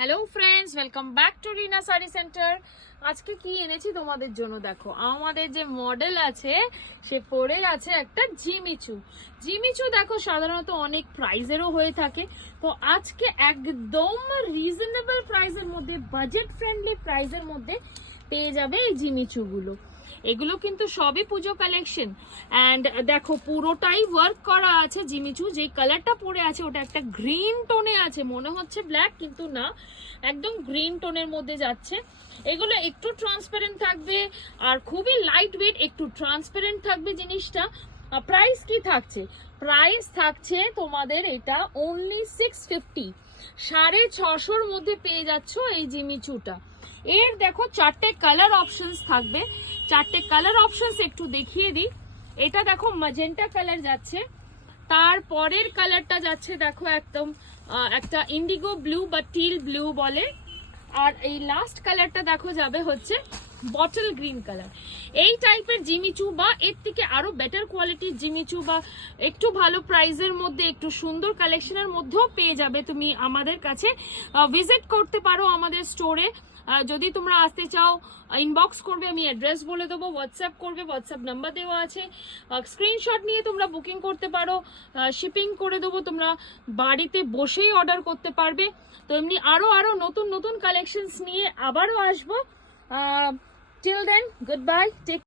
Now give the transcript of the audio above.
Hello friends, welcome back to Rina sari centre. আজকে কি এনেছি তোমাদের জন্য দেখো। আমাদের যে মডেল আছে সে পরে আছে একটা জিমিচু। জিমিচু দেখো সাধারণত অনেক প্রাইজেরও হয়ে থাকে, তো আজকে একদম রিজনেবল প্রাইসের মধ্যে, বাজেট ফ্রেন্ডলি প্রাইসের মধ্যে পেয়ে যাবে এই জিমিচুগুলো। এগুলো কিন্তু সবই পুজো কালেকশন। অ্যান্ড দেখো পুরোটাই ওয়ার্ক করা আছে জিমিচু। যে কালারটা পরে আছে ওটা একটা গ্রিন টোনে আছে, মনে হচ্ছে ব্ল্যাক কিন্তু না, একদম গ্রিন টোনের মধ্যে যাচ্ছে। এগুলো একটু ট্রান্সপারেন্ট থাকবে আর খুবই লাইট ওয়েট, একটু ট্রান্সপারেন্ট থাকবে জিনিসটা। প্রাইস কি থাকছে? প্রাইস থাকছে তোমাদের এটা অনলি 650, 650-র মধ্যে পেয়ে যাচ্ছ এই জিমিচুটা। এর দেখো চারটে কালার অপশনস থাকবে। চারটে কালার অপশনস একটু দেখিয়ে দিই। এটা দেখো ম্যাজেন্টা কালার যাচ্ছে, তারপরের কালারটা যাচ্ছে দেখো একদম একটা ইন্ডিগো ব্লু বা টিল ব্লু বলে, আর এই লাস্ট কালারটা দেখো যাবে হচ্ছে বটল গ্রিন কালার। এই টাইপের জিমিচু বা এর থেকে আরো বেটার কোয়ালিটির জিমিচু বা একটু ভালো প্রাইসের মধ্যে একটু সুন্দর কালেকশনের মধ্যেও পেয়ে যাবে তুমি আমাদের কাছে। ভিজিট করতে পারো আমাদের স্টোরে। যদি তোমরা আসতে চাও ইনবক্স করবে, আমি অ্যাড্রেস বলে দেবো, হোয়াটসঅ্যাপ করবে, হোয়াটসঅ্যাপ নাম্বার দেওয়া আছে। স্ক্রিনশট নিয়ে তোমরা বুকিং করতে পারো, শিপিং করে দেবো, তোমরা বাড়িতে বসেই অর্ডার করতে পারবে। তো এমনি আরো নতুন নতুন কালেকশনস নিয়ে আবারও আসবো। Till then, goodbye, take